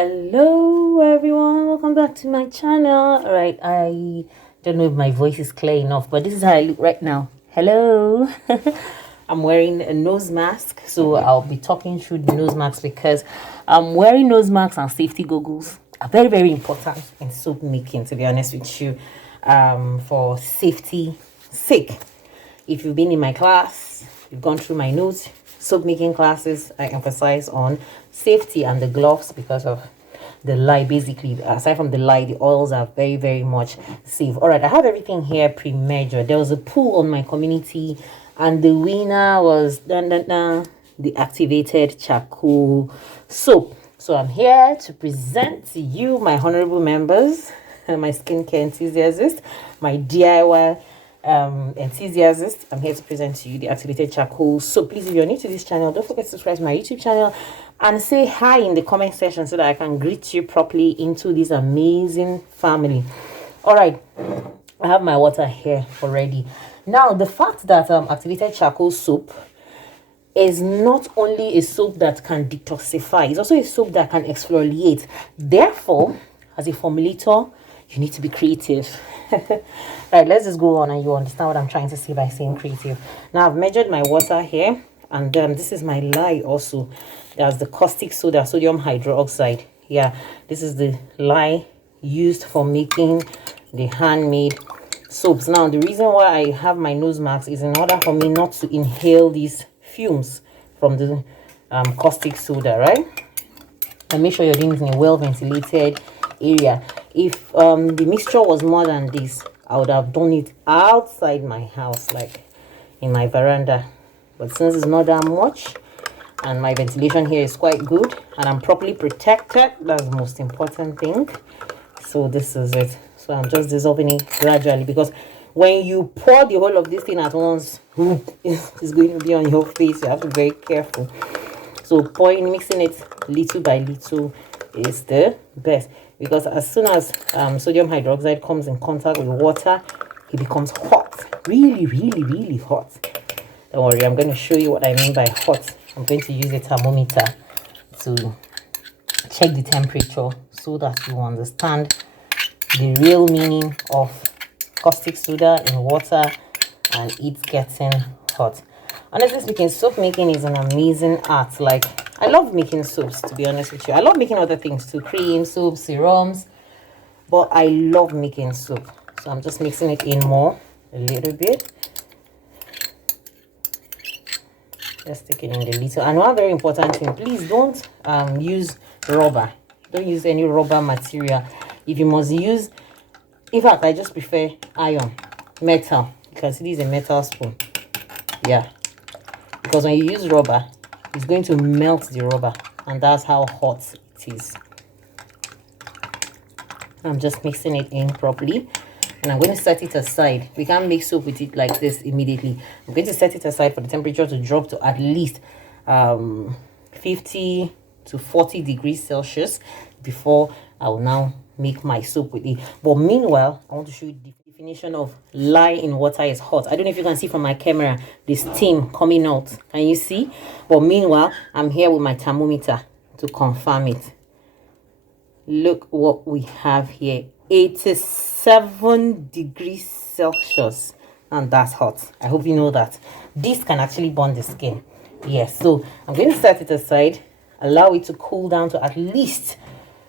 Hello everyone, welcome back to my channel. All right, I don't know if my voice is clear enough, but this is how I look right now. Hello. I'm wearing a nose mask, so I'll be talking through the nose mask because wearing nose masks and safety goggles are very important in soap making, to be honest with you, for safety sake. If you've been in my class, you've gone through my notes, soap making classes, I emphasize on safety and the gloves because of the lye. Basically, aside from the lye, the oils are very much safe. All right, I have everything here pre-measured. There was a poll on my community and the winner was the activated charcoal soap. So I'm here to present to you, my honorable members, my skincare enthusiasts, my DIY enthusiast. I'm here to present to you the activated charcoal. So please, if you're new to this channel, don't forget to subscribe to my YouTube channel and say hi in the comment section so that I can greet you properly into this amazing family. All right, I have my water here already. Now, the fact that activated charcoal soap is not only a soap that can detoxify, it's also a soap that can exfoliate. Therefore, as a formulator, you need to be creative. Right, let's just go on and you understand what I'm trying to say by saying creative. Now I've measured my water here, and this is my lye also. There's the caustic soda, sodium hydroxide. Yeah, this is the lye used for making the handmade soaps. Now the reason why I have my nose mask is in order for me not to inhale these fumes from the caustic soda, right? And make sure you're doing it in a well ventilated area. If the mixture was more than this, I would have done it outside my house, like in my veranda. But since it's not that much and my ventilation here is quite good and I'm properly protected, that's the most important thing. So this is it. So I'm just dissolving it gradually, because when you pour the whole of this thing at once, it's going to be on your face. You have to be very careful. So mixing it little by little is the best, because as soon as sodium hydroxide comes in contact with water, it becomes hot, really hot. Don't worry, I'm going to show you what I mean by hot. I'm going to use a thermometer to check the temperature so that you understand the real meaning of caustic soda in water and it's getting hot. Honestly speaking, soap making is an amazing art. Like, I love making soaps, to be honest with you. I love making other things too, cream, soaps, serums, but I love making soap. So I'm just mixing it in more, a little bit. Just stick it in the little. And one very important thing, please don't use rubber. Don't use any rubber material. If you must use, in fact, I just prefer iron, metal. You can see this is a metal spoon. Yeah, because when you use rubber, it's going to melt the rubber, and that's how hot it is. I'm just mixing it in properly, and I'm going to set it aside. We can't make soap with it like this immediately. I'm going to set it aside for the temperature to drop to at least 50 to 40 degrees Celsius before I will now make my soap with it. But meanwhile, I want to show you the definition of lye in water is hot. I don't know if you can see from my camera the steam coming out. Can you see? But meanwhile, I'm here with my thermometer to confirm it. Look what we have here. 87 degrees Celsius, and that's hot. I hope you know that this can actually burn the skin. Yes, so I'm going to set it aside, allow it to cool down to at least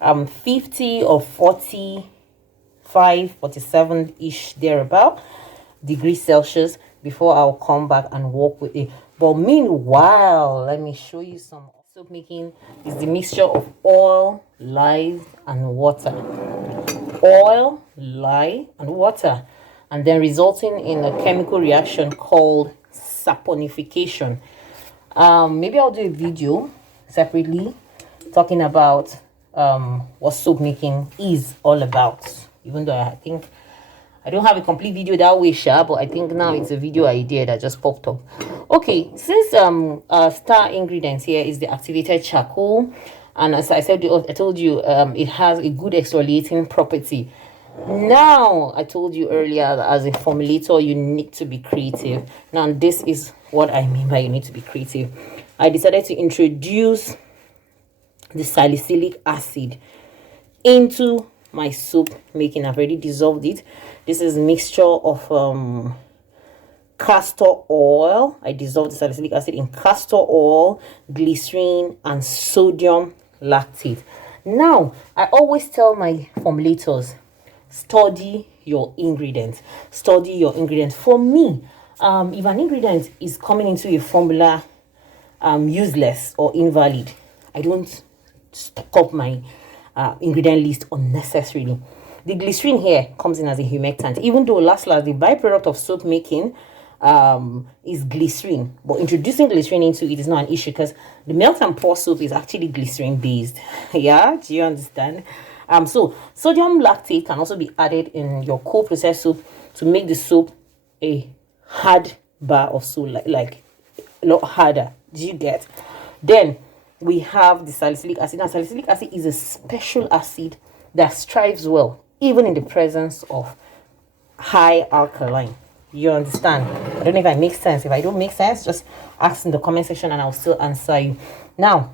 50 or 45, 47 ish thereabout degrees Celsius before I'll come back and work with it. But meanwhile, let me show you some soap making. Is the mixture of oil, lye, and water. Oil, lye, and water, and then resulting in a chemical reaction called saponification. Maybe I'll do a video separately talking about what soap making is all about, even though I think I don't have a complete video that way, but I think now it's a video idea that just popped up. Okay, since star ingredients here is the activated charcoal, and as I said, I told you it has a good exfoliating property. Now, I told you earlier that as a formulator, you need to be creative. Now, this is what I mean by you need to be creative. I decided to introduce the salicylic acid into my soap making. I've already dissolved it. This is a mixture of castor oil. I dissolved the salicylic acid in castor oil, glycerin, and sodium lactate. Now, I always tell my formulators, study your ingredients. Study your ingredients. For me, if an ingredient is coming into a formula useless or invalid, I don't stock up my ingredient list unnecessarily. The glycerin here comes in as a humectant, even though last the byproduct of soap making is glycerin, but introducing glycerin into it is not an issue because the melt and pour soap is actually glycerin based. Yeah, do you understand? So sodium lactate can also be added in your co-processed soap to make the soap a hard bar of soap, like a lot harder. Do you get? Then we have the salicylic acid. Now, salicylic acid is a special acid that strives well even in the presence of high alkaline. You understand? I don't know if I make sense. If I don't make sense, just ask in the comment section and I'll still answer you. Now,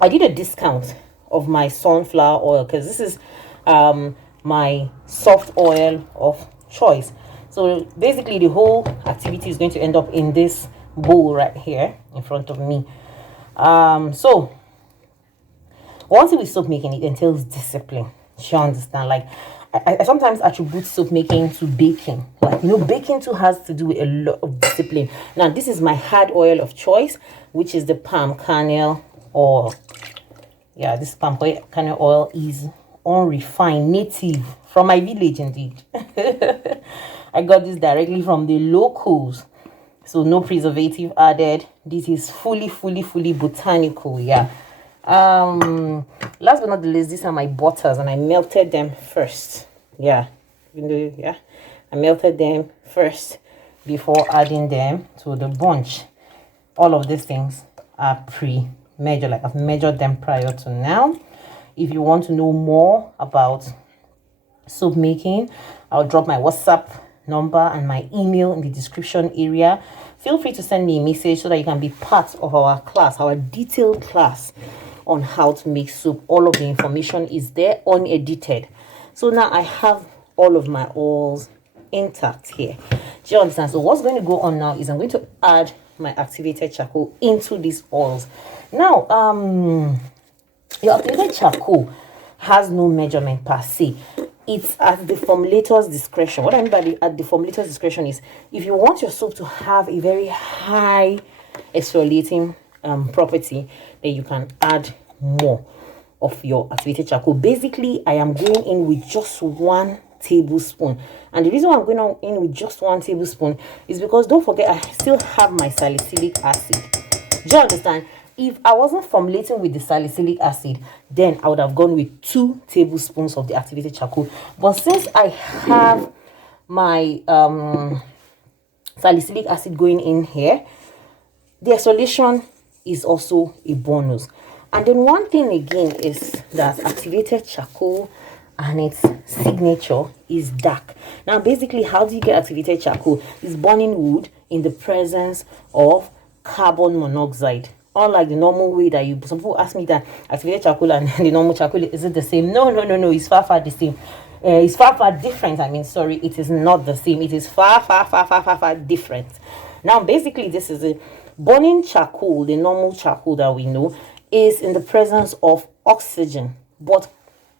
I did a discount of my sunflower oil because this is my soft oil of choice. So basically the whole activity is going to end up in this bowl right here in front of me. So one thing with soap making, it entails discipline. You understand? Like I sometimes attribute soap making to baking. Like, you know, baking too has to do with a lot of discipline. Now, this is my hard oil of choice, which is the palm kernel oil. Yeah, this palm kernel oil is unrefined, native from my village indeed. I got this directly from the locals. So no preservative added. This is fully botanical. Yeah. Last but not the least, these are my butters and I melted them first. Yeah, I melted them first before adding them to the bunch. All of these things are pre-measured, like I've measured them prior to now. If you want to know more about soap making, I'll drop my WhatsApp number and my email in the description area. Feel free to send me a message so that you can be part of our class, our detailed class on how to make soap. All of the information is there, unedited. So now I have all of my oils intact here. Do you understand? So what's going to go on now is I'm going to add my activated charcoal into these oils. Now, your activated charcoal has no measurement per se. It's at the formulator's discretion. What I mean by at the formulator's discretion is if you want your soap to have a very high exfoliating property, then you can add more of your activated charcoal. Basically, I am going in with just 1 tablespoon, and the reason why I'm going in with just 1 tablespoon is because don't forget I still have my salicylic acid. Do you understand? If I wasn't formulating with the salicylic acid, then I would have gone with 2 tablespoons of the activated charcoal. But since I have my salicylic acid going in here, the exfoliation is also a bonus. And then one thing again is that activated charcoal and its signature is dark. Now basically, how do you get activated charcoal? It's burning wood in the presence of carbon monoxide. Unlike the normal way that some people ask me that activated charcoal and the normal charcoal, is it the same? No, it's far the same. It's far different. I mean, sorry, it is not the same. It is far different. Now basically, this is a burning charcoal. The normal charcoal that we know is in the presence of oxygen, but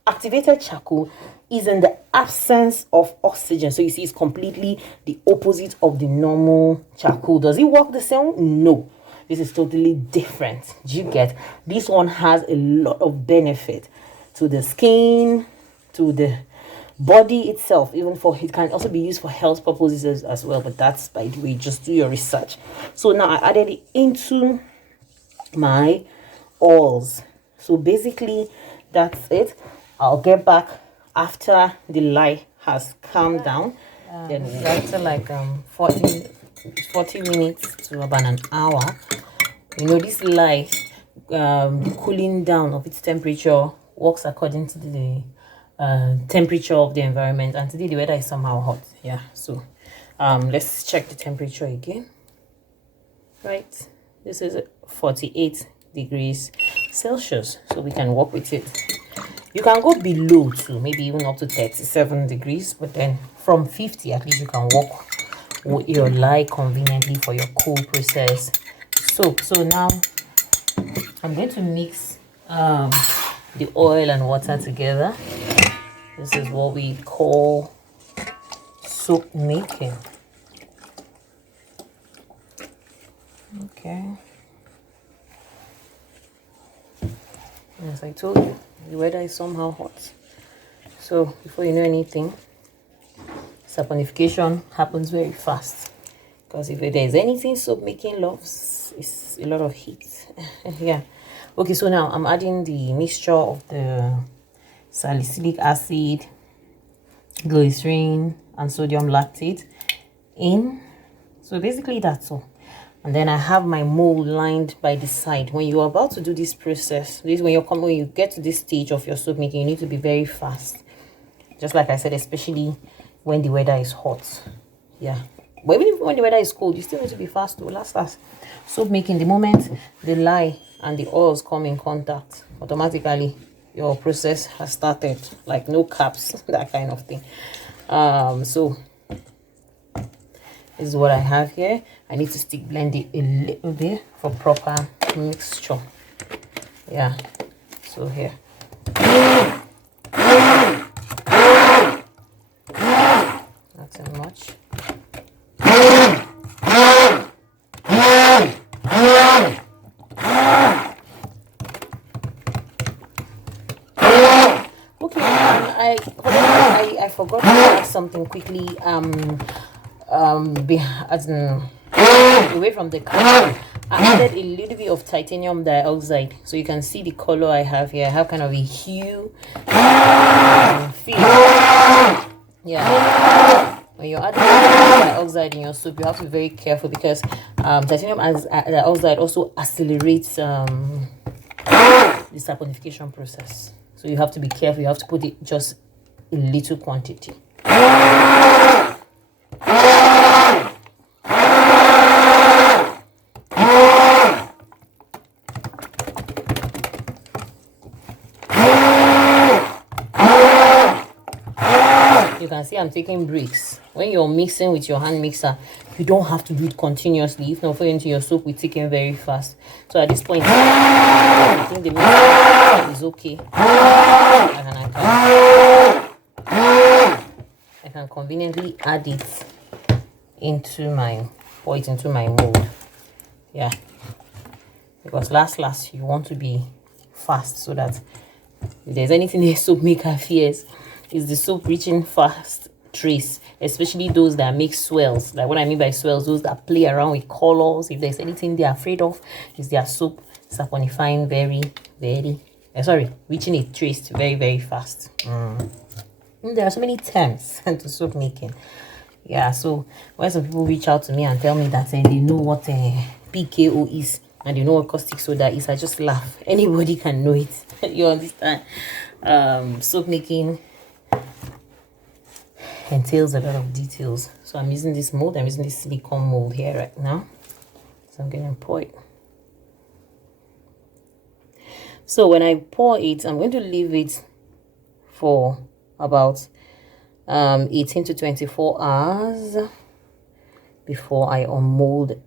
activated charcoal is in the absence of oxygen. So you see, it's completely the opposite of the normal charcoal. Does it work the same? No, this is totally different. Do you get? This one has a lot of benefit to the skin, to the body itself. Even for it can also be used for health purposes as well, but that's by the way, just do your research. So now I added it into my oils. So basically that's it. I'll get back after the light has calmed down. Then after like 40 minutes to about an hour, you know, this light cooling down of its temperature works according to the temperature of the environment. And today the weather is somehow hot. Yeah, so let's check the temperature again. Right, this is 48 degrees Celsius, so we can work with it. You can go below too, maybe even up to 37 degrees, but then from 50 at least you can work with your lye conveniently for your cool process soap. So now I'm going to mix the oil and water together. This is what we call soap making. Okay. As I told you, the weather is somehow hot. So before you know anything, saponification happens very fast. Because if there is anything soap making loves, it's a lot of heat. Yeah. Okay, so now I'm adding the mixture of the salicylic acid, glycerin, and sodium lactate in. So basically that's all. And then I have my mold lined by the side. When you're about to do this process, when you get to this stage of your soap making, you need to be very fast. Just like I said, especially when the weather is hot. Yeah. But even when the weather is cold, you still need to be fast to last. Soap making, the moment the lye and the oils come in contact, automatically your process has started. Like no caps, that kind of thing. So this is what I have here. I need to stick blend it a little bit for proper mixture. Yeah. So here. Not too much. Okay, I forgot to add something quickly. Away from the color, I added a little bit of titanium dioxide, so you can see the color I have here. I have kind of a hue feel. Yeah, when you're adding dioxide in your soup, you have to be very careful because titanium dioxide also accelerates the saponification process. So you have to be careful. You have to put it just a little quantity. You can see I'm taking breaks. When you're mixing with your hand mixer, you don't have to do it continuously. If not, for into your soup, we're taking very fast. So at this point, I think the mixer is okay. I can conveniently add it into my mold. Yeah, because last you want to be fast so that if there's anything a soap maker fears, is the soap reaching fast trace, especially those that make swirls. Like what I mean by swirls, those that play around with colors. If there's anything they're afraid of, is their soap saponifying reaching a trace very, very fast. There are so many terms to soap making. Yeah, so when some people reach out to me and tell me that they know what PKO is and they know what caustic soda is, I just laugh. Anybody can know it. You understand? Soap making entails a lot of details. So I'm using this mold. I'm using this silicone mold here right now. So I'm going to pour it. So when I pour it, I'm going to leave it for about 18 to 24 hours before I unmold it,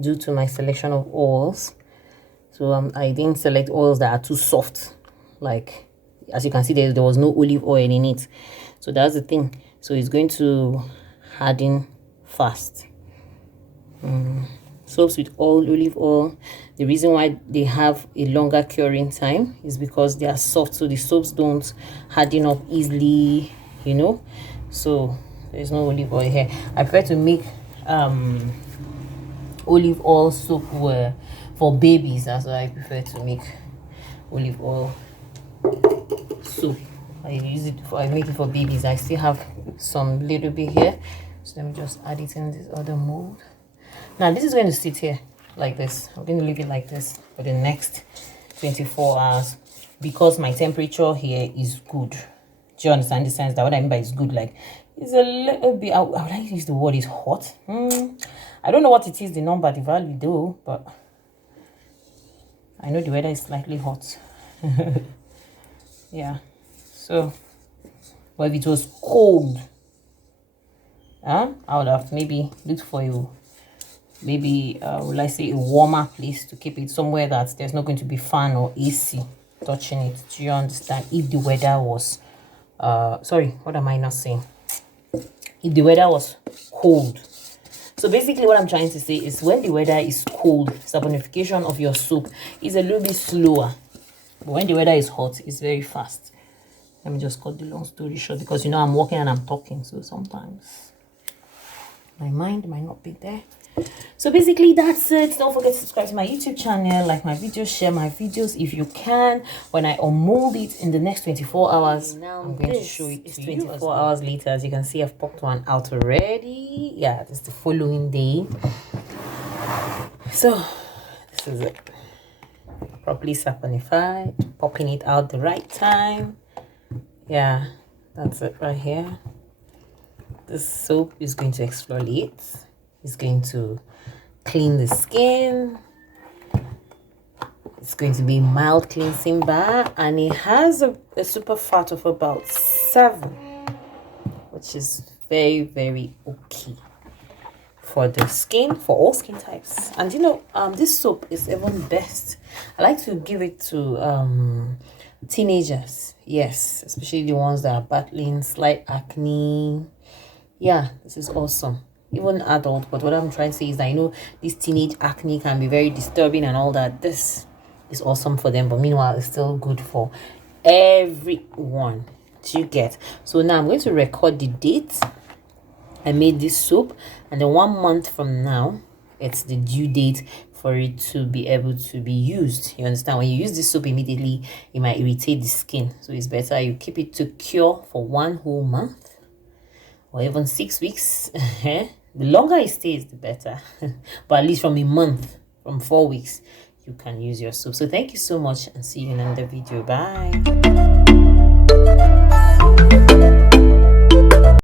due to my selection of oils. So I didn't select oils that are too soft. Like, as you can see, there was no olive oil in it. So that's the thing. So it's going to harden fast. Soaps with olive oil, the reason why they have a longer curing time is because they are soft, so the soaps don't harden up easily, you know. So there's no olive oil here. I prefer to make olive oil soap for babies. That's why I prefer to make olive oil soap. I make it for babies. I still have some little bit here, so let me just add it in this other mold. Now this is going to sit here like this. I'm going to leave it like this for the next 24 hours because my temperature here is good. Do you understand the sense that what I mean by is good? Like, it's a little bit, I would like to use the word is hot. I don't know what it is, the number, the value though, but I know the weather is slightly hot. Yeah, so but if it was cold, I would have maybe looked for you maybe will I say a warmer place to keep it, somewhere that there's not going to be fan or AC touching it. Do you understand? If the weather was sorry, what am I not saying? If the weather was cold. So basically what I'm trying to say is when the weather is cold, saponification of your soap is a little bit slower, but when the weather is hot, it's very fast. Let me just cut the long story short, because you know I'm walking and I'm talking, so sometimes my mind might not be there. So basically that's it. Don't forget to subscribe to my YouTube channel, like my videos, share my videos if you can. When I unmold it in the next 24 hours, now I'm going to show it to 24 hours later. As you can see, I've popped one out already. Yeah, this is the following day. So this is it, properly saponified, popping it out the right time. Yeah, that's it right here. This soap is going to exfoliate. It's going to clean the skin. It's going to be mild cleansing bar, and it has a super fat of about 7, which is very, very okay for the skin, for all skin types. And you know, this soap is even best. I like to give it to teenagers, yes, especially the ones that are battling slight acne. Yeah, this is awesome. Even adult, but what I'm trying to say is that I know this teenage acne can be very disturbing and all that. This is awesome for them, but meanwhile it's still good for everyone. Do you get? So now I'm going to record the date I made this soap, and then 1 month from now it's the due date for it to be able to be used. You understand? When you use this soap immediately, it might irritate the skin, so it's better you keep it to cure for 1 whole month or even 6 weeks. The longer it stays, the better. But at least from a month, from 4 weeks, you can use your soap. So thank you so much, and see you in another video. Bye.